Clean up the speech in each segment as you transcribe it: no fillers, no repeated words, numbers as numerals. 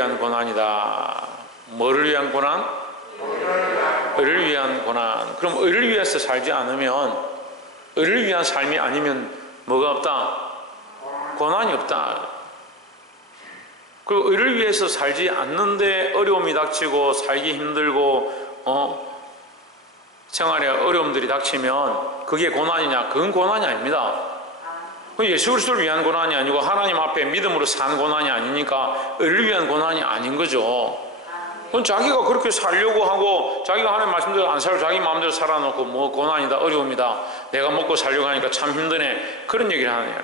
위한 고난이다. 뭐를 위한 고난? 의를 위한 고난. 그럼 의를 위해서 살지 않으면, 의를 위한 삶이 아니면 뭐가 없다? 고난이 없다. 그리고 의를 위해서 살지 않는데 어려움이 닥치고 살기 힘들고 생활에 어려움들이 닥치면 그게 고난이냐? 그건 고난이 아닙니다. 예수 그리스도를 위한 고난이 아니고 하나님 앞에 믿음으로 산 고난이 아니니까 의를 위한 고난이 아닌 거죠. 그건 자기가 그렇게 살려고 하고 자기가 하나님 말씀대로 안 살고 자기 마음대로 살아놓고 뭐 고난이다 어려움이다 내가 먹고 살려고 하니까 참 힘드네 그런 얘기를 하느냐.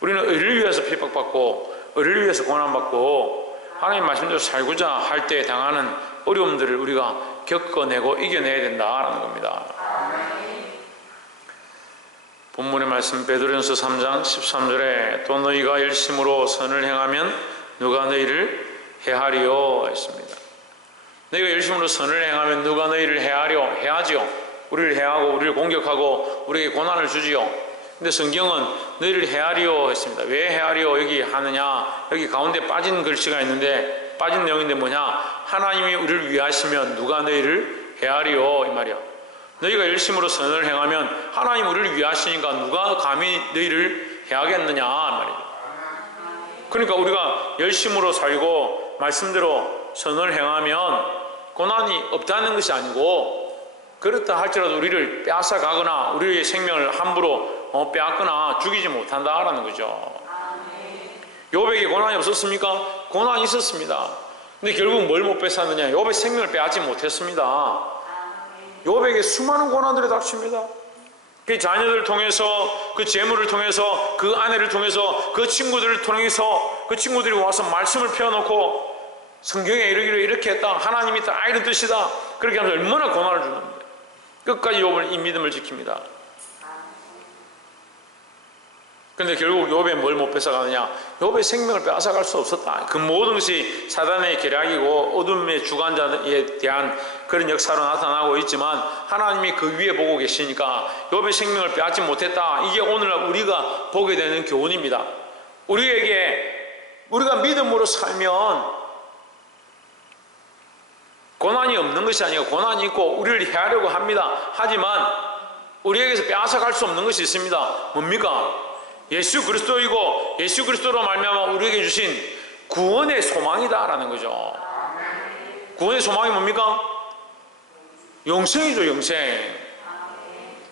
우리는 의를 위해서 핍박받고 의를 위해서 고난받고 하나님 말씀대로 살고자 할 때 당하는 어려움들을 우리가 겪어내고 이겨내야 된다라는 겁니다. 본문의 말씀 베드로전서 3장 13절에 또 너희가 열심으로 선을 행하면 누가 너희를 해하리요 했습니다. 너희가 열심으로 선을 행하면 누가 너희를 해하지요. 우리를 해하고 우리를 공격하고 우리에게 고난을 주지요. 근데 성경은 너희를 해하리요 했습니다. 왜 해하리요 여기 하느냐. 여기 가운데 빠진 글씨가 있는데 빠진 내용인데 뭐냐. 하나님이 우리를 위하시면 누가 너희를 해하리요 이 말이야. 너희가 열심으로 선을 행하면 하나님 우리를 위하시니까 누가 감히 너희를 해하겠느냐 말이에요. 그러니까 우리가 열심으로 살고 말씀대로 선을 행하면 고난이 없다는 것이 아니고 그렇다 할지라도 우리를 빼앗아가거나 우리의 생명을 함부로 빼앗거나 죽이지 못한다라는 거죠. 욥에게 고난이 없었습니까? 고난이 있었습니다. 근데 결국 뭘 못 뺏었느냐? 욥의 생명을 빼앗지 못했습니다. 욥에게 수많은 고난들이 닥칩니다. 그 자녀들을 통해서 그 재물을 통해서 그 아내를 통해서 그 친구들을 통해서 그 친구들이 와서 말씀을 펴놓고 성경에 이르기를 이렇게 했다 하나님이 다 이런 뜻이다 그렇게 하면서 얼마나 고난을 주는데 끝까지 욥은 이 믿음을 지킵니다. 근데 결국 욥의 뭘 못 뺏어가느냐? 욥의 생명을 빼앗아갈 수 없었다. 그 모든 것이 사단의 계략이고 어둠의 주관자에 대한 그런 역사로 나타나고 있지만 하나님이 그 위에 보고 계시니까 욥의 생명을 빼앗지 못했다. 이게 오늘날 우리가 보게 되는 교훈입니다. 우리가 믿음으로 살면 고난이 없는 것이 아니고 고난이 있고 우리를 해하려고 합니다. 하지만 우리에게서 빼앗아갈 수 없는 것이 있습니다. 뭡니까? 예수 그리스도이고 예수 그리스도로 말미암아 우리에게 주신 구원의 소망이다라는 거죠. 구원의 소망이 뭡니까? 영생이죠. 영생.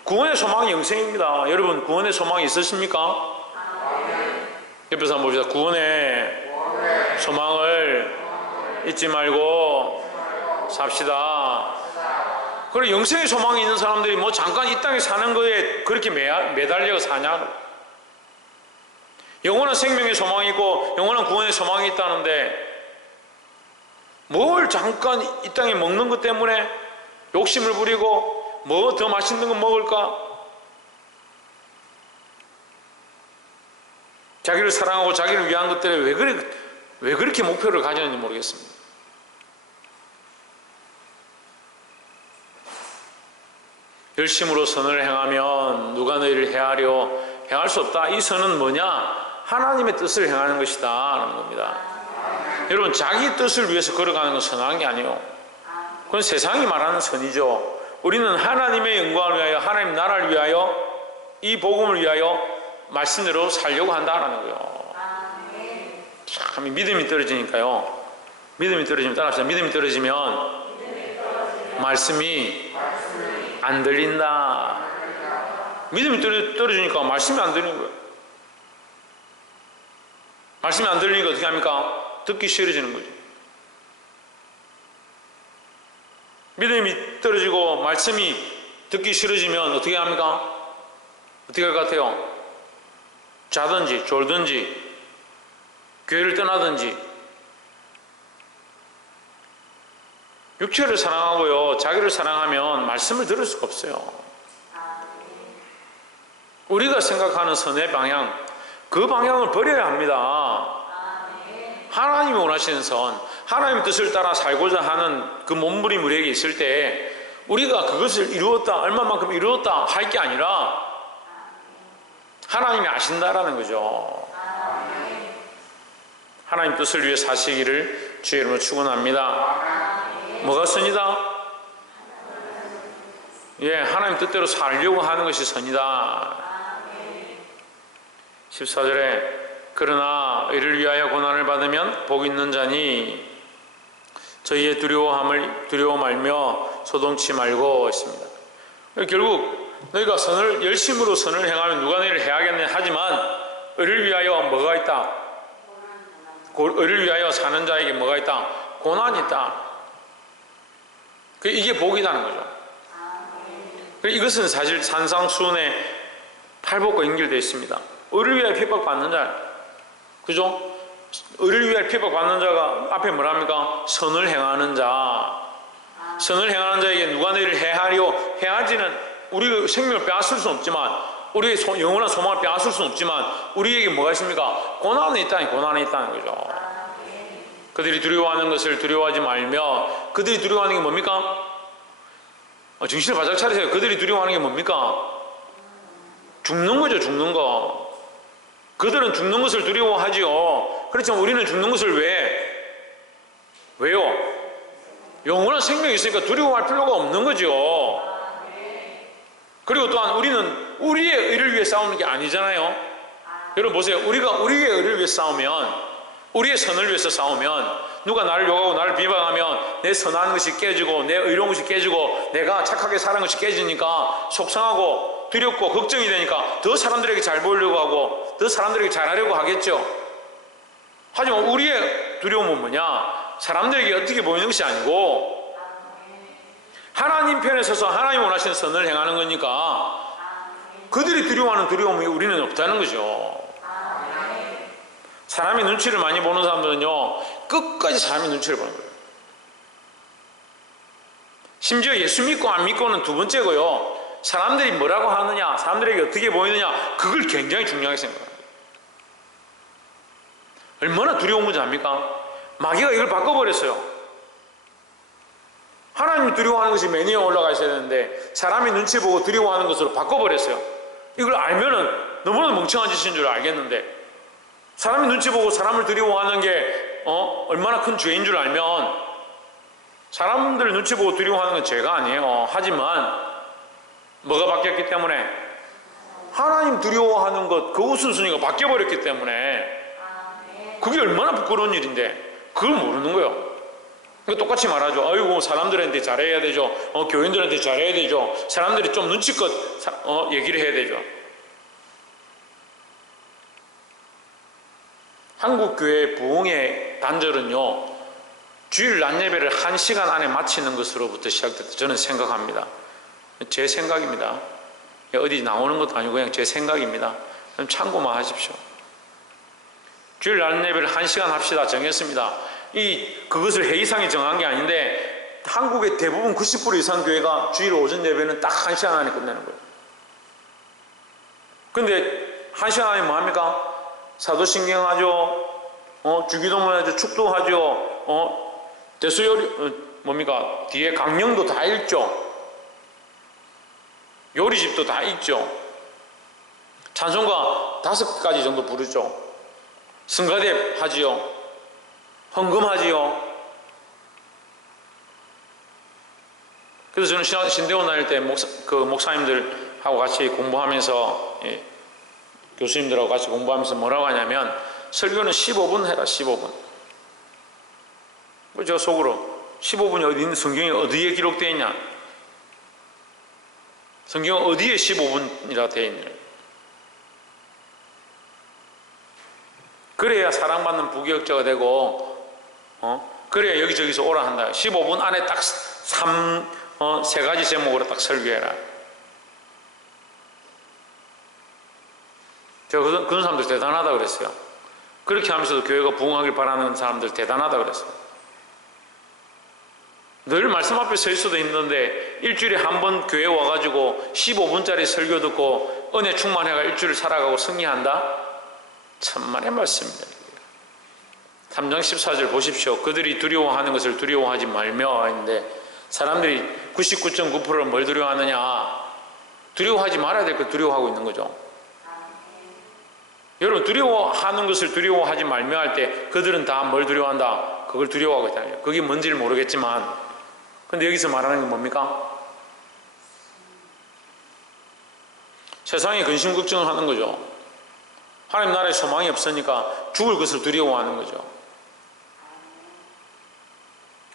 구원의 소망이 영생입니다. 여러분 구원의 소망이 있으십니까? 옆에서 한번 봅시다. 구원의 소망을 잊지 말고 삽시다. 그리고 영생의 소망이 있는 사람들이 뭐 잠깐 이 땅에 사는 거에 그렇게 매달려 사냐? 영원한 생명의 소망이 있고 영원한 구원의 소망이 있다는데 뭘 잠깐 이 땅에 먹는 것 때문에 욕심을 부리고 뭐 더 맛있는 거 먹을까? 자기를 사랑하고 자기를 위한 것들에 왜 그렇게 목표를 가졌는지 모르겠습니다. 열심으로 선을 행하면 누가 너희를 해하려 행할 수 없다. 이 선은 뭐냐? 하나님의 뜻을 행하는 것이다 라는 겁니다. 여러분 자기 뜻을 위해서 걸어가는 건 선한 게 아니에요. 그건 세상이 말하는 선이죠. 우리는 하나님의 영광을 위하여 하나님 나라를 위하여 이 복음을 위하여 말씀대로 살려고 한다라는 거예요. 참 믿음이 떨어지니까요. 믿음이 떨어지면 따라합시다. 믿음이 떨어지면 말씀이 안 들린다. 믿음이 떨어지니까 말씀이 안 들리는 거예요. 말씀이 안 들리니까 어떻게 합니까? 듣기 싫어지는 거죠. 믿음이 떨어지고 말씀이 듣기 싫어지면 어떻게 합니까? 어떻게 할 것 같아요? 자든지 졸든지 교회를 떠나든지. 육체를 사랑하고요 자기를 사랑하면 말씀을 들을 수가 없어요. 우리가 생각하는 선의 방향 그 방향을 버려야 합니다. 하나님이 원하시는 선, 하나님의 뜻을 따라 살고자 하는 그 몸부림 우리에게 있을 때 우리가 그것을 이루었다, 얼마만큼 이루었다 할 게 아니라 하나님이 아신다라는 거죠. 하나님 뜻을 위해 사시기를 주의 이름으로 축원합니다. 뭐가 선이다? 예, 하나님 뜻대로 살려고 하는 것이 선이다. 14절에 그러나 이를 위하여 고난을 받으면 복 있는 자니 저희의 두려워 말며 소동치 말고 있습니다. 결국 너희가 열심으로 선을 행하면 누가 너희를 해야겠느냐 하지만 의를 위하여 뭐가 있다? 의를 위하여 사는 자에게 뭐가 있다? 고난이 있다. 이게 복이라는 거죠. 이것은 사실 산상수훈의 팔복과 연결되어 있습니다. 의를 위하여 핍박받는 자, 그죠? 의를 위하여 핍박받는 자가 앞에 뭐랍니까? 선을 행하는 자. 선을 행하는 자에게 누가 너희를 해하지는 우리 생명을 빼앗을 수는 없지만, 우리의 영원한 소망을 빼앗을 수는 없지만 우리에게 뭐가 있습니까? 고난이 있다는 거죠. 그들이 두려워하는 것을 두려워하지 말며, 그들이 두려워하는 게 뭡니까? 정신을 바짝 차리세요. 그들이 두려워하는 게 뭡니까? 죽는 거죠. 죽는 거. 그들은 죽는 것을 두려워하지요. 그렇지만 우리는 죽는 것을 왜요? 영원한 생명이 있으니까 두려워할 필요가 없는 거죠. 그리고 또한 우리는 우리의 의를 위해 싸우는 게 아니잖아요. 여러분 보세요. 우리가 우리의 의를 위해 싸우면, 우리의 선을 위해서 싸우면, 누가 나를 욕하고 나를 비방하면 내 선한 것이 깨지고 내 의로운 것이 깨지고 내가 착하게 살은 것이 깨지니까 속상하고 두렵고 걱정이 되니까 더 사람들에게 잘 보이려고 하고 더 사람들에게 잘하려고 하겠죠. 하지만 우리의 두려움은 뭐냐? 사람들에게 어떻게 보이는 것이 아니고 하나님 편에 서서 하나님 원하시는 선을 행하는 거니까 그들이 두려워하는 두려움이 우리는 없다는 거죠. 사람의 눈치를 많이 보는 사람들은요, 끝까지 사람의 눈치를 보는 거예요. 심지어 예수 믿고 안 믿고는 두 번째고요, 사람들이 뭐라고 하느냐, 사람들에게 어떻게 보이느냐, 그걸 굉장히 중요하게 생각합니다. 얼마나 두려운 건지 압니까? 마귀가 이걸 바꿔버렸어요. 하나님이 두려워하는 것이 맨 위에 올라가 있어야 되는데 사람의 눈치 보고 두려워하는 것으로 바꿔버렸어요. 이걸 알면은 너무나 멍청한 짓인 줄 알겠는데, 사람의 눈치 보고 사람을 두려워하는 게 얼마나 큰 죄인 줄 알면, 사람들 눈치 보고 두려워하는 건 죄가 아니에요. 하지만 뭐가 바뀌었기 때문에? 하나님 두려워하는 것, 그 우선순위가 바뀌어버렸기 때문에 그게 얼마나 부끄러운 일인데 그걸 모르는 거예요. 똑같이 말하죠. 아이고, 사람들한테 잘해야 되죠. 교인들한테 잘해야 되죠. 사람들이 좀 눈치껏 얘기를 해야 되죠. 한국교회 부흥의 단절은요, 주일 낮 예배를 1시간 안에 마치는 것으로부터 시작됐다 저는 생각합니다. 제 생각입니다. 어디 나오는 것도 아니고 그냥 제 생각입니다. 참고만 하십시오. 주일 낮 예배를 1시간 합시다 정했습니다. 그것을 회의상이 정한 게 아닌데 한국의 대부분 90% 이상 교회가 주일 오전 예배는 딱 1시간 안에 끝내는 거예요. 근데 1시간 안에 뭐 합니까? 사도신경 하죠. 주기도문 하죠. 축도하죠. 대수요리 뭡니까? 뒤에 강령도 다 읽죠. 요리집도 다 읽죠. 찬송가 5가지 정도 부르죠. 성가대 하지요. 헌금하지요. 그래서 저는 신대원 다닐 때 목사님들하고 같이 공부하면서, 교수님들하고 같이 공부하면서 뭐라고 하냐면, 설교는 15분 해라. 15분. 제가 속으로 15분이 어디 있는, 성경에 어디에 기록되어 있냐, 성경은 어디에 15분이라 되어 있냐. 그래야 사랑받는 부교역자가 되고, 그래야 여기저기서 오라 한다. 15분 안에 딱 3가지 제목으로 딱 설교해라. 제가 그런 사람들 대단하다 그랬어요. 그렇게 하면서도 교회가 부흥하길 바라는 사람들 대단하다 그랬어요. 늘 말씀 앞에 서 있어도 힘든데 일주일에 한 번 교회 와가지고 15분짜리 설교 듣고 은혜 충만해가 일주일 살아가고 승리한다? 천만의 말씀입니다. 3장 14절 보십시오. 그들이 두려워하는 것을 두려워하지 말며 했는데, 사람들이 99.9%는 뭘 두려워하느냐? 두려워하지 말아야 될 걸 두려워하고 있는 거죠. 여러분, 두려워하는 것을 두려워하지 말며 할 때 그들은 다 뭘 두려워한다? 그걸 두려워하고 있다는 거예요. 그게 뭔지를 모르겠지만, 근데 여기서 말하는 게 뭡니까? 세상에 근심 걱정을 하는 거죠. 하나님 나라에 소망이 없으니까 죽을 것을 두려워하는 거죠.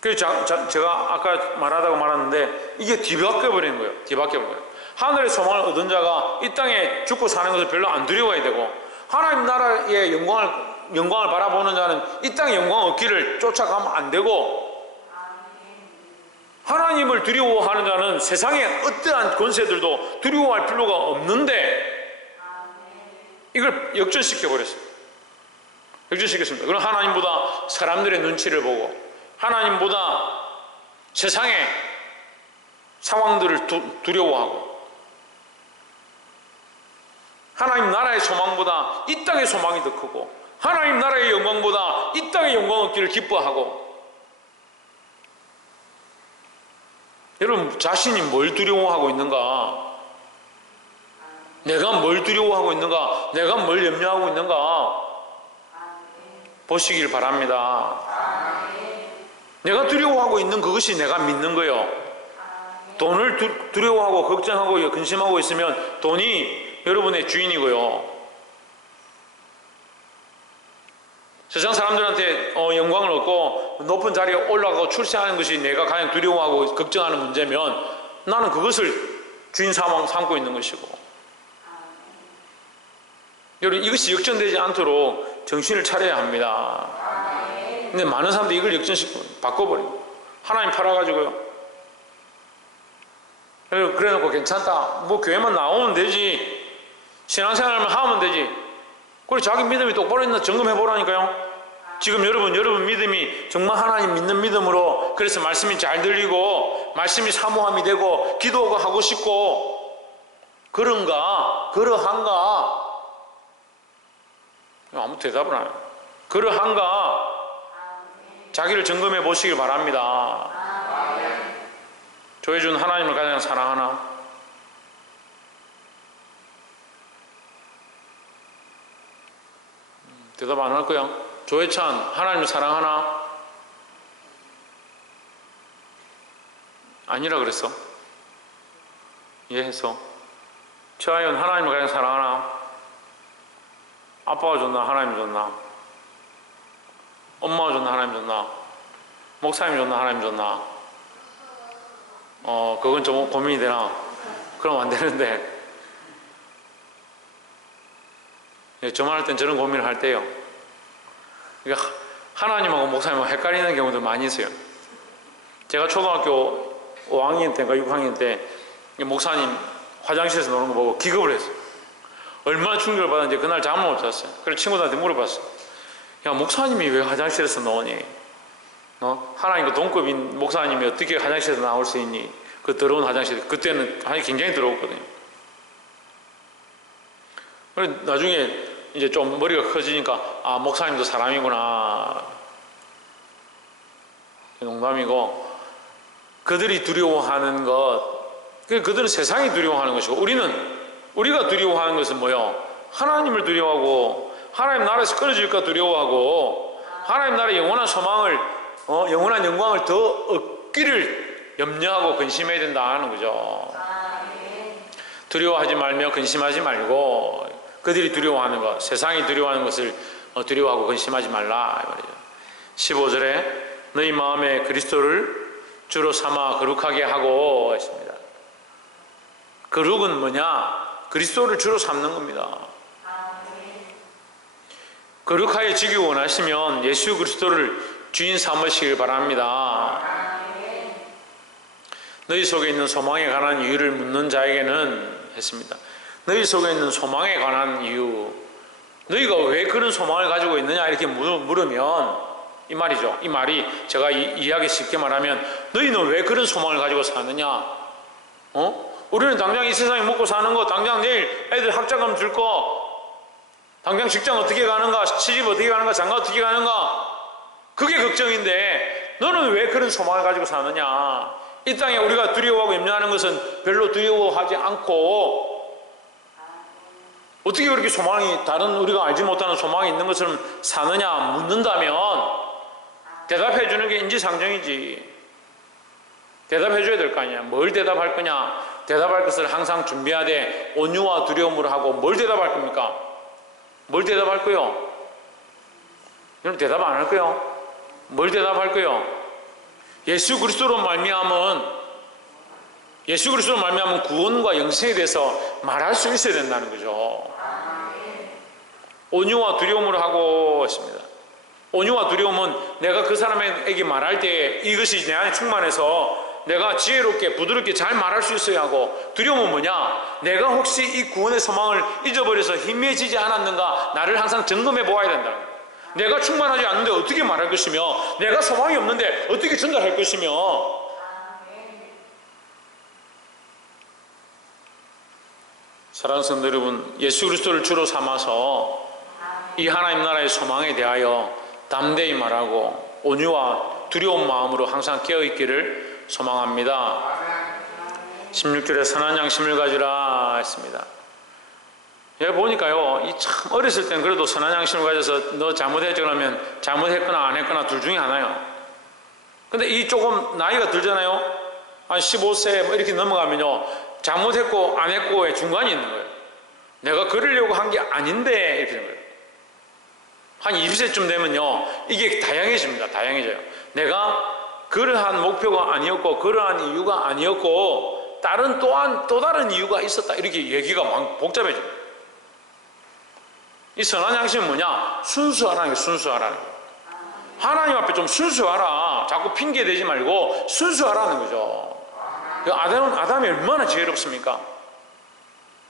그래서 제가 아까 말하다가 말았는데 이게 뒤바뀌어 버리는 거예요. 뒤바뀌어 버려요. 하늘의 소망을 얻은 자가 이 땅에 죽고 사는 것을 별로 안 두려워해야 되고, 하나님 나라의 영광을 바라보는 자는 이 땅의 영광 얻기를 쫓아가면 안 되고, 하나님을 두려워하는 자는 세상의 어떠한 권세들도 두려워할 필요가 없는데 이걸 역전시켜버렸어요. 역전시켰습니다. 그럼 하나님보다 사람들의 눈치를 보고, 하나님보다 세상의 상황들을 두려워하고, 하나님 나라의 소망보다 이 땅의 소망이 더 크고, 하나님 나라의 영광보다 이 땅의 영광 얻기를 기뻐하고. 여러분, 자신이 뭘 두려워하고 있는가? 내가 뭘 두려워하고 있는가? 내가 뭘 염려하고 있는가? 보시길 바랍니다. 내가 두려워하고 있는 그것이 내가 믿는 거예요. 돈을 두려워하고 걱정하고 근심하고 있으면 돈이 여러분의 주인이고요. 세상 사람들한테 영광을 얻고 높은 자리에 올라가고 출세하는 것이 내가 가장 두려워하고 걱정하는 문제면 나는 그것을 주인 삼고 있는 것이고, 여러분, 이것이 역전되지 않도록 정신을 차려야 합니다. 근데 많은 사람들이 이걸 역전시키고 바꿔버리고, 하나님 팔아가지고요, 그래 놓고 괜찮다, 뭐 교회만 나오면 되지, 신앙생활만 하면 되지. 그래, 자기 믿음이 똑바로 있나 점검해 보라니까요. 지금 여러분 믿음이 정말 하나님 믿는 믿음으로, 그래서 말씀이 잘 들리고 말씀이 사모함이 되고 기도가 하고 싶고 그런가? 그러한가? 아무 대답을 안 해요. 그러한가? 자기를 점검해 보시길 바랍니다. 조혜준, 하나님을 가장 사랑하나? 대답 안 할 거야. 조혜찬, 하나님을 사랑하나? 아니라 그랬어. 이해했어. 최하연, 하나님을 가장 사랑하나? 아빠가 좋나? 하나님이 좋나? 엄마가 좋나? 하나님 좋나? 목사님 좋나? 하나님 좋나? 그건 좀 고민이 되나? 그럼 안 되는데. 저만 할 땐 저런 고민을 할 때요. 그러니까 하나님하고 목사님하고 헷갈리는 경우도 많이 있어요. 제가 초등학교 5학년 때인가 6학년 때 목사님 화장실에서 노는 거 보고 기겁을 했어요. 얼마나 충격을 받았는지 그날 잠을 못 잤어요. 그래서 친구들한테 물어봤어요. 야, 목사님이 왜 화장실에서 노니? 하나님과 동급인 목사님이 어떻게 화장실에서 나올 수 있니? 그 더러운 화장실. 그때는 굉장히 더러웠거든요. 나중에 이제 좀 머리가 커지니까, 아, 목사님도 사람이구나. 농담이고, 그들이 두려워하는 것, 그들은 세상이 두려워하는 것이고, 우리가 두려워하는 것은 뭐요? 하나님을 두려워하고, 하나님 나라에서 끊어질까 두려워하고, 하나님 나라의 영원한 소망을, 영원한 영광을 더 얻기를 염려하고 근심해야 된다는 거죠. 두려워하지 말며 근심하지 말고, 그들이 두려워하는 것, 세상이 두려워하는 것을 두려워하고 근심하지 말라 이 말이죠. 15절에 너희 마음에 그리스도를 주로 삼아 거룩하게 하고 했습니다. 거룩은 뭐냐? 그리스도를 주로 삼는 겁니다. 거룩하여지기 원하시면 예수 그리스도를 주인 삼으시길 바랍니다. 너희 속에 있는 소망에 관한 이유를 묻는 자에게는 했습니다. 너희 속에 있는 소망에 관한 이유, 너희가 왜 그런 소망을 가지고 있느냐 이렇게 물으면 이 말이죠. 이 말이 제가 이야기 쉽게 말하면 너희는 왜 그런 소망을 가지고 사느냐? 우리는 당장 이 세상에 먹고 사는 거, 당장 내일 애들 학자금 줄 거, 당장 직장 어떻게 가는가, 시집 어떻게 가는가, 장가 어떻게 가는가, 그게 걱정인데 너는 왜 그런 소망을 가지고 사느냐? 이 땅에 우리가 두려워하고 염려하는 것은 별로 두려워하지 않고 어떻게 그렇게 소망이, 다른 우리가 알지 못하는 소망이 있는 것처럼 사느냐 묻는다면 대답해 주는 게 인지상정이지. 대답해 줘야 될 거 아니야. 뭘 대답할 거냐? 대답할 것을 항상 준비하되 온유와 두려움으로 하고. 뭘 대답할 겁니까? 뭘 대답할 거요? 여러분 대답 안 할 거요? 뭘 대답할 거요? 예수 그리스도로 말미암은 구원과 영생에 대해서 말할 수 있어야 된다는 거죠. 온유와 두려움으로 하고 있습니다. 온유와 두려움은 내가 그 사람에게 말할 때 이것이 내 안에 충만해서 내가 지혜롭게 부드럽게 잘 말할 수 있어야 하고, 두려움은 뭐냐? 내가 혹시 이 구원의 소망을 잊어버려서 희미해지지 않았는가 나를 항상 점검해 보아야 된다. 내가 충만하지 않는데 어떻게 말할 것이며, 내가 소망이 없는데 어떻게 전달할 것이며. 사랑하는 성도 여러분, 예수 그리스도를 주로 삼아서 이 하나님 나라의 소망에 대하여 담대히 말하고 온유와 두려운 마음으로 항상 깨어있기를 소망합니다. 16절에 선한 양심을 가지라 했습니다. 여기 보니까요, 이 참 어렸을 땐 그래도 선한 양심을 가져서 너 잘못했지 그러면 잘못했거나 안 했거나 둘 중에 하나요. 근데 이 조금 나이가 들잖아요. 한 15세 뭐 이렇게 넘어가면요, 잘못했고 안 했고의 중간이 있는 거예요. 내가 그러려고 한 게 아닌데 이렇게 되는 거예요. 한 20세쯤 되면요, 이게 다양해집니다. 다양해져요. 내가 그러한 목표가 아니었고 그러한 이유가 아니었고 다른 또한 또 다른 이유가 있었다, 이렇게 얘기가 막 복잡해져요. 이 선한 양심은 뭐냐? 순수하라는 게, 순수하라는 거예요. 하나님 앞에 좀 순수하라. 자꾸 핑계 대지 말고 순수하라는 거죠. 아담이 얼마나 지혜롭습니까?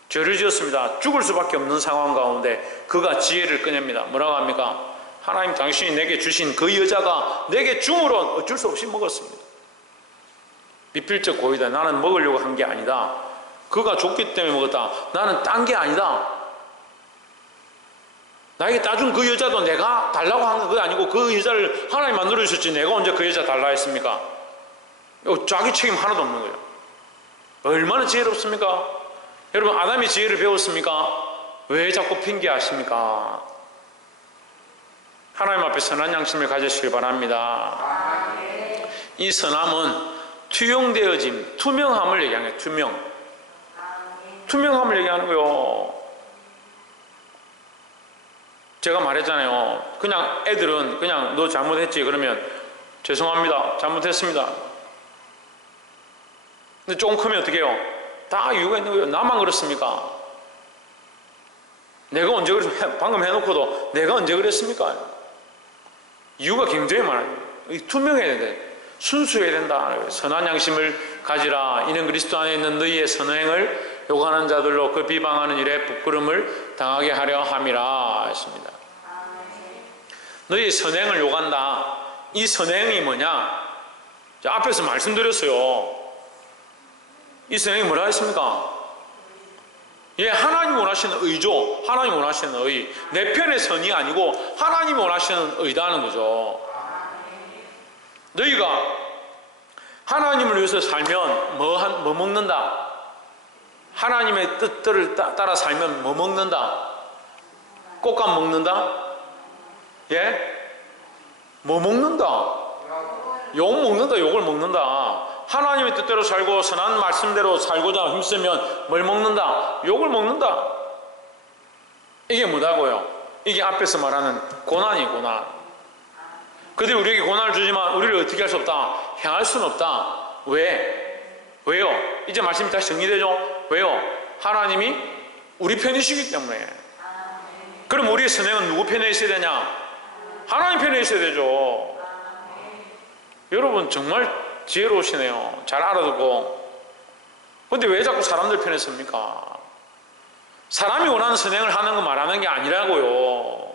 죄를 지었습니다. 죽을 수밖에 없는 상황 가운데 그가 지혜를 꺼냅니다. 뭐라고 합니까? 하나님 당신이 내게 주신 그 여자가 내게 줌으로 어쩔 수 없이 먹었습니다. 미필적 고의다. 나는 먹으려고 한 게 아니다. 그가 줬기 때문에 먹었다. 나는 딴 게 아니다. 나에게 따준 그 여자도 내가 달라고 한 거 아니고 그 여자를 하나님 만들어 주셨지 내가 언제 그 여자 달라 했습니까? 자기 책임 하나도 없는 거예요. 얼마나 지혜롭습니까? 여러분, 아담이 지혜를 배웠습니까? 왜 자꾸 핑계하십니까? 하나님 앞에 선한 양심을 가지시길 바랍니다. 이 선함은 투영되어짐, 투명함을 얘기하는 거예요. 투명함을 얘기하는 거예요. 제가 말했잖아요. 그냥 애들은 그냥 너 잘못했지 그러면 죄송합니다, 잘못했습니다. 근데 조금 크면 어떻게 해요? 다 이유가 있는 거예요. 나만 그렇습니까? 내가 언제 그랬습니까? 방금 해놓고도 내가 언제 그랬습니까? 이유가 굉장히 많아요. 투명해야 돼. 순수해야 된다. 선한 양심을 가지라. 이는 그리스도 안에 있는 너희의 선행을 욕하는 자들로 그 비방하는 일에 부끄럼을 당하게 하려 함이라 했습니다. 너희의 선행을 욕한다. 이 선행이 뭐냐? 앞에서 말씀드렸어요. 이 선행이 뭐라 했습니까? 예, 하나님 원하시는 의죠. 하나님 원하시는 의. 내 편의 선이 아니고 하나님 원하시는 의다는 거죠. 너희가 하나님을 위해서 살면 뭐 먹는다? 하나님의 뜻들을 따라 살면 뭐 먹는다? 꽃감 먹는다? 예? 뭐 먹는다? 욕 먹는다, 욕을 먹는다. 하나님의 뜻대로 살고 선한 말씀대로 살고자 힘쓰면 뭘 먹는다? 욕을 먹는다. 이게 뭐다고요? 이게 앞에서 말하는 고난이에요, 고난. 그들이 우리에게 고난을 주지만 우리를 어떻게 할 수 없다? 향할 수는 없다. 왜? 왜요? 이제 말씀이 다시 정리되죠? 왜요? 하나님이 우리 편이시기 때문에. 그럼 우리의 선행은 누구 편에 있어야 되냐? 하나님 편에 있어야 되죠. 여러분 정말 지혜로우시네요. 잘 알아듣고. 근데 왜 자꾸 사람들 편에 섭니까? 사람이 원하는 선행을 하는 거 말하는 게 아니라고요.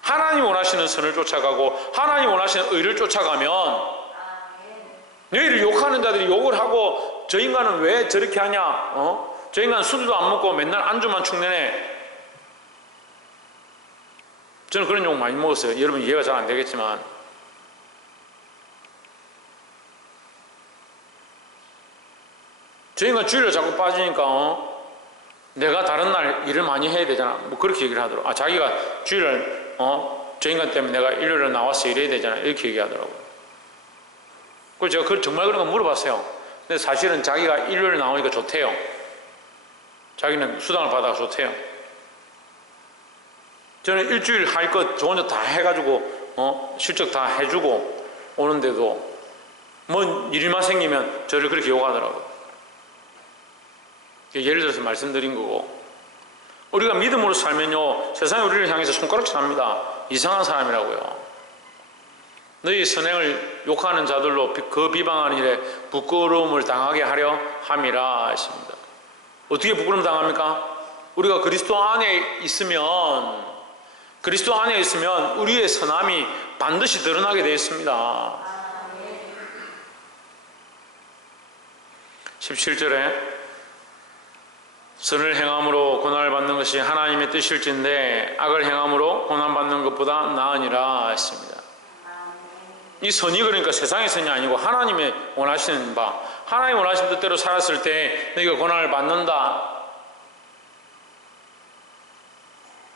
하나님 원하시는 선을 쫓아가고 하나님 원하시는 의를 쫓아가면, 너희를 욕하는 자들이 욕을 하고 저 인간은 왜 저렇게 하냐? 저 인간은 술도 안 먹고 맨날 안주만 축내네. 저는 그런 욕 많이 먹었어요. 여러분 이해가 잘 안 되겠지만. 저 인간 주일에 자꾸 빠지니까 내가 다른 날 일을 많이 해야 되잖아. 뭐 그렇게 얘기를 하더라고. 자기가 주일날 저 인간 때문에 내가 일요일에 나와서 일해야 되잖아. 이렇게 얘기하더라고요. 그래서 제가 정말 그런 거 물어봤어요. 근데 사실은 자기가 일요일에 나오니까 좋대요. 자기는 수당을 받아서 좋대요. 저는 일주일 할 것 저 혼자 다 해가지고 실적 다 해주고 오는데도 뭔 일만 생기면 저를 그렇게 욕하더라고요. 예를 들어서 말씀드린 거고, 우리가 믿음으로 살면요 세상이 우리를 향해서 손가락질 합니다. 이상한 사람이라고요. 너희 선행을 욕하는 자들로 그 비방하는 일에 부끄러움을 당하게 하려 함이라 했습니다. 어떻게 부끄러움 당합니까? 우리가 그리스도 안에 있으면 우리의 선함이 반드시 드러나게 되어 있습니다. 17절에 선을 행함으로 고난을 받는 것이 하나님의 뜻일진데 악을 행함으로 고난받는 것보다 나으니라 했습니다. 이 선이 그러니까 세상의 선이 아니고 하나님의 원하시는 바, 하나님 원하시는 뜻대로 살았을 때 너희가 고난을 받는다.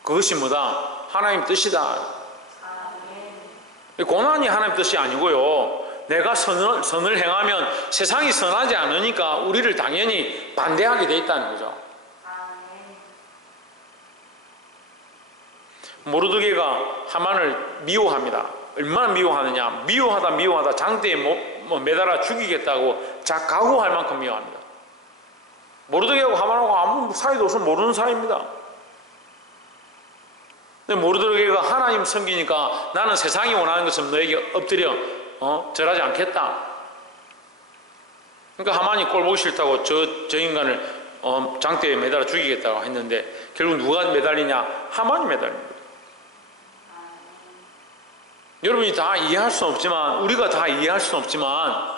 그것이 뭐다? 하나님 뜻이다. 고난이 하나님 뜻이 아니고요, 내가 선을 행하면 세상이 선하지 않으니까 우리를 당연히 반대하게 돼 있다는 거죠. 모르드게가 하만을 미워합니다. 얼마나 미워하느냐. 미워하다 장대에 매달아 죽이겠다고 각오할 만큼 미워합니다. 모르드게하고 하만하고 아무 사이도 없어 모르는 사이입니다. 근데 모르드게가 하나님 섬기니까 나는 세상이 원하는 것처럼 너에게 엎드려 절하지 않겠다. 그러니까 하만이 꼴 보기 싫다고 저 인간을 장대에 매달아 죽이겠다고 했는데 결국 누가 매달리냐? 하만이 매달립니다. 여러분이 다 이해할 수는 없지만, 우리가 다 이해할 수는 없지만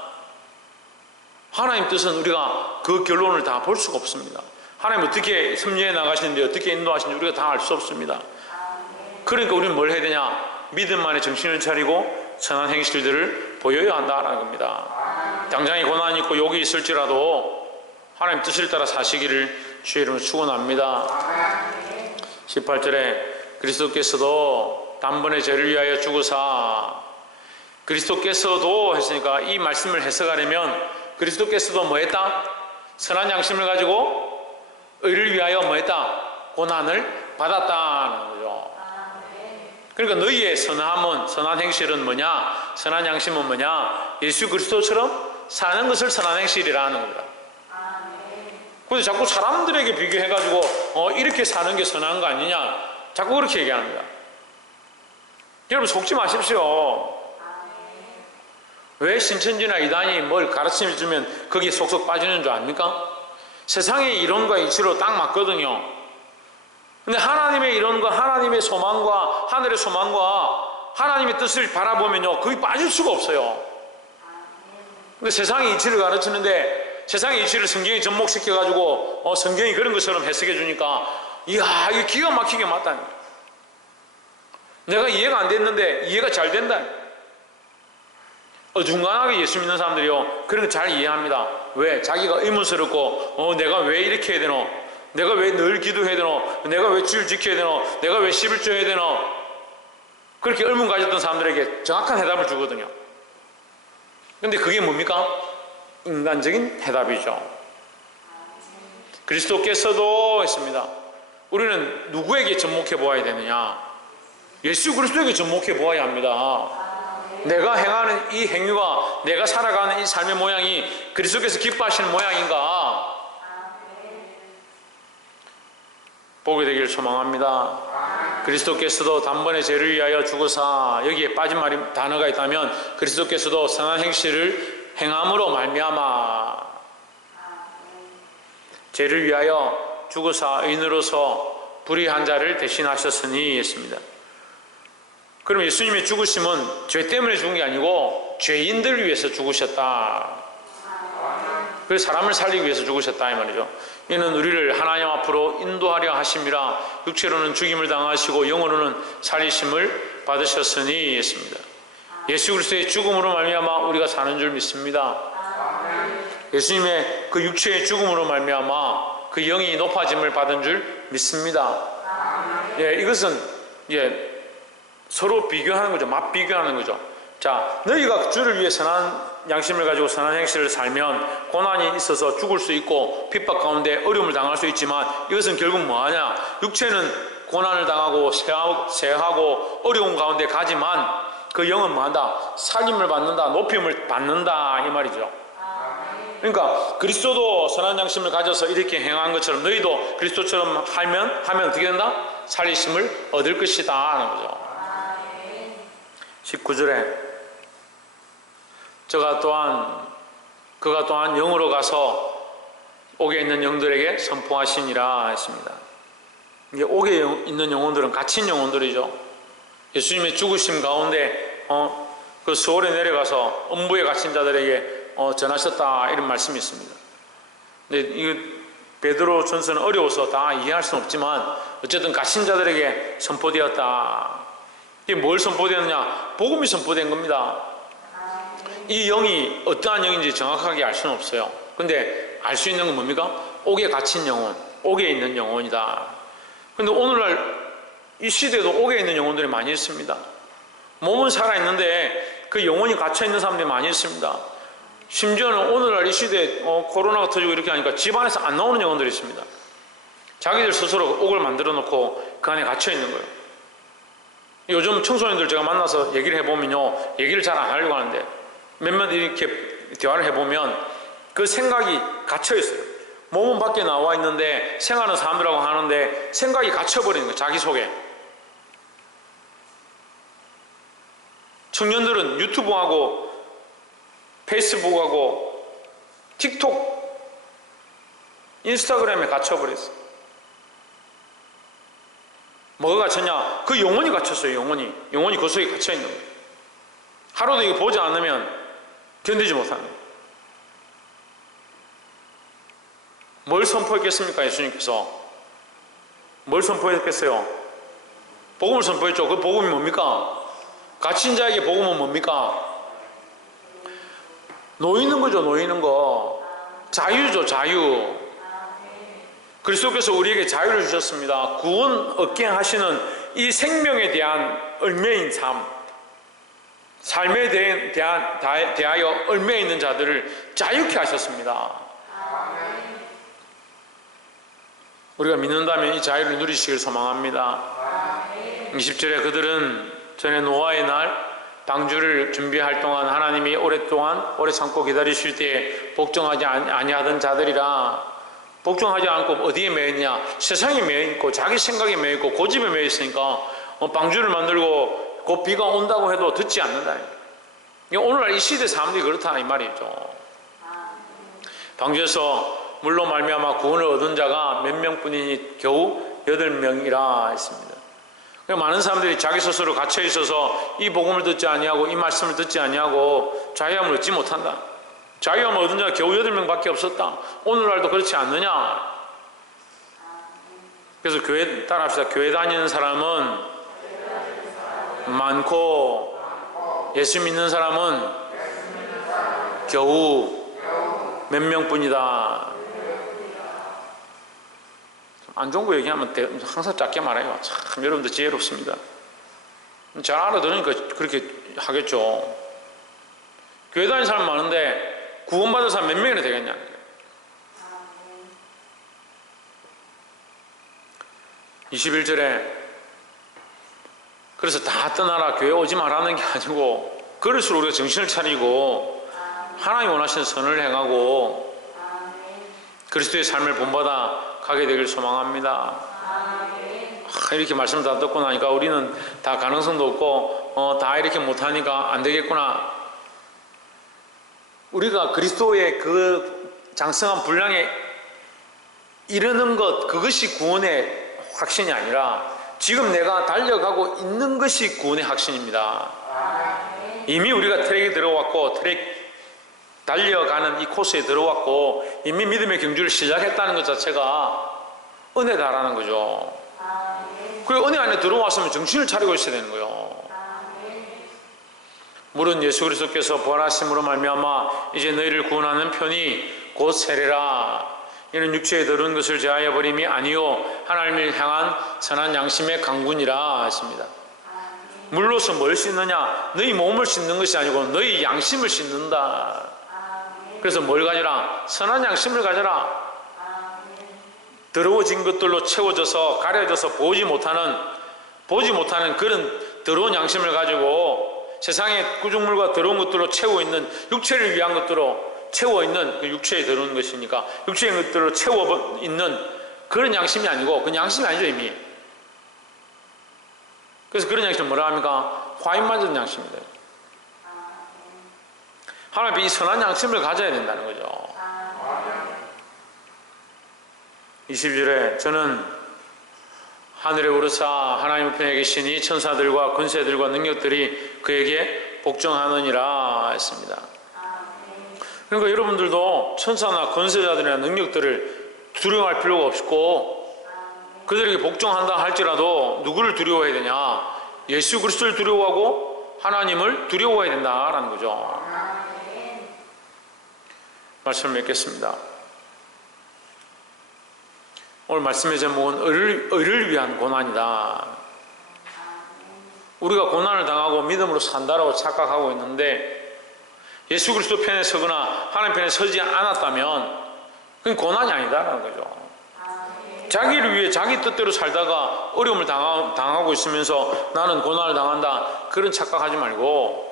하나님 뜻은 우리가 그 결론을 다 볼 수가 없습니다. 하나님 어떻게 섭리해 나가시는데 어떻게 인도하시는지 우리가 다 알 수 없습니다. 그러니까 우리는 뭘 해야 되냐? 믿음만에 정신을 차리고 선한 행실들을 보여야 한다라는 겁니다. 당장에 고난이 있고 욕이 있을지라도 하나님 뜻을 따라 사시기를 주의 이름으로 축원합니다. 18절에 그리스도께서도 단번에 죄를 위하여 죽으사, 그리스도께서도 했으니까 이 말씀을 해석하려면 그리스도께서도 뭐 했다? 선한 양심을 가지고 의를 위하여 뭐 했다? 고난을 받았다는 거죠. 그러니까 너희의 선한 행실은 뭐냐? 선한 양심은 뭐냐? 예수 그리스도처럼 사는 것을 선한 행실이라는 겁니다. 근데 자꾸 사람들에게 비교해가지고 이렇게 사는 게 선한 거 아니냐? 자꾸 그렇게 얘기합니다. 여러분 속지 마십시오. 왜 신천지나 이단이 뭘 가르침을 주면 거기에 속속 빠지는 줄 압니까? 세상의 이론과 이치로 딱 맞거든요. 근데 하나님의 이론과 하나님의 소망과 하늘의 소망과 하나님의 뜻을 바라보면요 거기 빠질 수가 없어요. 근데 세상의 이치를 가르치는데 세상의 이치를 성경에 접목시켜가지고 성경이 그런 것처럼 해석해 주니까 이야 이게 기가 막히게 맞다니. 내가 이해가 안 됐는데 이해가 잘 된다. 어중간하게 예수 믿는 사람들이요 그런 거 잘 이해합니다. 왜? 자기가 의문스럽고 내가 왜 이렇게 해야 되노? 내가 왜 늘 기도해야 되노? 내가 왜 주일 지켜야 되노? 내가 왜 11조 해야 되노? 그렇게 의문 가졌던 사람들에게 정확한 해답을 주거든요. 근데 그게 뭡니까? 인간적인 해답이죠. 그리스도께서도 했습니다. 우리는 누구에게 접목해 보아야 되느냐? 예수 그리스도에게 접목해 보아야 합니다. 내가 행하는 이 행위가 내가 살아가는 이 삶의 모양이 그리스도께서 기뻐하시는 모양인가? 보게 되기를 소망합니다. 그리스도께서도 단번에 죄를 위하여 죽으사, 여기에 빠진 단어가 있다면 그리스도께서도 선한 행실을 행함으로 말미암아 죄를 위하여 죽으사 의인으로서 불의한 자를 대신하셨으니 했습니다. 그럼 예수님의 죽으심은 죄 때문에 죽은 게 아니고 죄인들을 위해서 죽으셨다. 그래서 사람을 살리기 위해서 죽으셨다 이 말이죠. 이는 우리를 하나님 앞으로 인도하려 하심이라. 육체로는 죽임을 당하시고 영으로는 살리심을 받으셨으니 했습니다. 예수 그리스도의 죽음으로 말미암아 우리가 사는 줄 믿습니다. 예수님의 그 육체의 죽음으로 말미암아 그 영이 높아짐을 받은 줄 믿습니다. 예, 이것은 서로 비교하는 거죠. 맛 비교하는 거죠. 자, 너희가 주를 위해 선한 양심을 가지고 선한 행실을 살면 고난이 있어서 죽을 수 있고 핍박 가운데 어려움을 당할 수 있지만 이것은 결국 뭐하냐? 육체는 고난을 당하고 쇠하고 어려운 가운데 가지만 그 영은 뭐한다? 살림을 받는다, 높임을 받는다 이 말이죠. 그러니까 그리스도도 선한 양심을 가져서 이렇게 행한 것처럼 너희도 그리스도처럼 하면 어떻게 된다? 살리심을 얻을 것이다 하는 거죠. 19절에 그가 또한 영으로 가서 옥에 있는 영들에게 선포하시니라 했습니다. 이게 옥에 있는 영혼들은 갇힌 영혼들이죠. 예수님의 죽으심 가운데 그 수월에 내려가서 음부에 갇힌 자들에게 전하셨다 이런 말씀이 있습니다. 근데 이 베드로 전서는 어려워서 다 이해할 수는 없지만 어쨌든 갇힌 자들에게 선포되었다. 이게 뭘 선포되었느냐? 복음이 선포된 겁니다. 이 영이 어떠한 영인지 정확하게 알 수는 없어요. 근데 알 수 있는 건 뭡니까? 옥에 갇힌 영혼, 옥에 있는 영혼이다. 근데 오늘날 이 시대에도 옥에 있는 영혼들이 많이 있습니다. 몸은 살아있는데 그 영혼이 갇혀있는 사람들이 많이 있습니다. 심지어는 오늘날 이 시대에 코로나가 터지고 이렇게 하니까 집 안에서 안 나오는 영혼들이 있습니다. 자기들 스스로 옥을 만들어 놓고 그 안에 갇혀있는 거예요. 요즘 청소년들 제가 만나서 얘기를 해보면요, 얘기를 잘 안 하려고 하는데 몇몇 이렇게 대화를 해보면 그 생각이 갇혀있어요. 몸은 밖에 나와 있는데 생활은 사람들하고 하는데 생각이 갇혀버리는 거예요. 자기 속에. 청년들은 유튜브하고 페이스북하고 틱톡, 인스타그램에 갇혀버렸어요. 뭐가 갇혔냐? 그 영혼이 갇혔어요. 영혼이 그 속에 갇혀있는 거예요. 하루도 이거 보지 않으면 견디지 못하는 거예요. 뭘 선포했겠습니까? 예수님께서 뭘 선포했겠어요? 복음을 선포했죠. 그 복음이 뭡니까? 갇힌 자에게 복음은 뭡니까? 놓이는 거죠. 놓이는 거. 자유죠. 자유. 그리스도께서 우리에게 자유를 주셨습니다. 구원 얻게 하시는 이 생명에 대한 얽매인 삶에 대하여 얽매여 있는 자들을 자유케 하셨습니다. 우리가 믿는다면 이 자유를 누리시길 소망합니다. 20절에 그들은 전에 노아의 날 방주를 준비할 동안 하나님이 오래 참고 기다리실 때에 복종하지 아니하던 자들이라. 복종하지 않고 어디에 매였냐? 세상에 매여있고 자기 생각에 매여있고 고집에 매여있으니까 방주를 만들고 그 비가 온다고 해도 듣지 않는다. 오늘날 이 시대 사람들이 그렇다 이 말이죠. 방주에서 물로 말미암아 구원을 얻은 자가 몇 명뿐이니 겨우 8명이라 했습니다. 많은 사람들이 자기 스스로 갇혀 있어서 이 복음을 듣지 아니하고 이 말씀을 듣지 아니하고 자유함을 얻지 못한다. 자유함을 얻은 자가 겨우 8명밖에 없었다. 오늘날도 그렇지 않느냐? 그래서 교회 따라합시다. 교회 다니는 사람은 많고 예수 믿는 사람은 겨우 몇 명뿐이다. 안 좋은 거 얘기하면 항상 짧게 말해요. 참 여러분들 지혜롭습니다. 잘 알아들으니까 그렇게 하겠죠. 교회 다니는 사람 많은데 구원받은 사람 몇 명이나 되겠냐. 21절에 그래서 다 떠나라 교회 오지 말라는 게 아니고 그럴수록 우리가 정신을 차리고 하나님 원하시는 선을 행하고 그리스도의 삶을 본받아 가게 되길 소망합니다. 이렇게 말씀 다 듣고 나니까 우리는 다 가능성도 없고 다 이렇게 못하니까 안 되겠구나. 우리가 그리스도의 그 장성한 분량에 이르는 것, 그것이 구원의 확신이 아니라 지금 내가 달려가고 있는 것이 구원의 확신입니다. 이미 우리가 트랙에 들어왔고 달려가는 이 코스에 들어왔고 이미 믿음의 경주를 시작했다는 것 자체가 은혜다라는 거죠. 그리고 은혜 안에 들어왔으면 정신을 차리고 있어야 되는 거예요. 물은 예수 그리스도께서 부활하심으로 말미암아 이제 너희를 구원하는 편이 곧 세례라. 이는 육체에 더러운 것을 제하여 버림이 아니요 하나님을 향한 선한 양심의 강군이라 했습니다. 물로서 뭘 씻느냐? 너희 몸을 씻는 것이 아니고 너희 양심을 씻는다. 그래서 뭘 가져라? 선한 양심을 가져라. 더러워진 것들로 채워져서 가려져서 보지 못하는 그런 더러운 양심을 가지고 세상의 구중물과 더러운 것들로 채워 있는, 육체를 위한 것들로 채워 있는, 그 육체에 더러운 것이니까 육체의 것들로 채워 있는 그런 양심이 아니고, 그건 양심이 아니죠 이미. 그래서 그런 양심은 뭐라 합니까? 화인 맞은 양심입니다. 하나님 이 선한 양심을 가져야 된다는 거죠. 20절에 저는 하늘에 오르사 하나님 우편에 계시니 천사들과 권세들과 능력들이 그에게 복종하느니라 했습니다. 그러니까 여러분들도 천사나 권세자들이나 능력들을 두려워할 필요가 없고, 그들에게 복종한다 할지라도 누구를 두려워해야 되냐? 예수 그리스도를 두려워하고 하나님을 두려워해야 된다라는 거죠. 말씀을 맺겠습니다. 오늘 말씀의 제목은 의를 위한 고난이다. 우리가 고난을 당하고 믿음으로 산다라고 착각하고 있는데, 예수 그리스도 편에 서거나 하나님 편에 서지 않았다면 그건 고난이 아니다라는 거죠. 자기를 위해 자기 뜻대로 살다가 어려움을 당하고 있으면서 나는 고난을 당한다, 그런 착각하지 말고,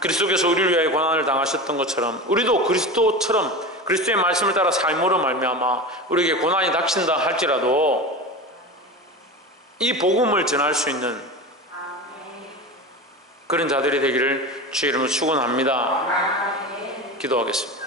그리스도께서 우리를 위하여 고난을 당하셨던 것처럼 우리도 그리스도처럼 그리스도의 말씀을 따라 삶으로 말미암아 우리에게 고난이 닥친다 할지라도 이 복음을 전할 수 있는 그런 자들이 되기를 주의 이름으로 축원합니다. 기도하겠습니다.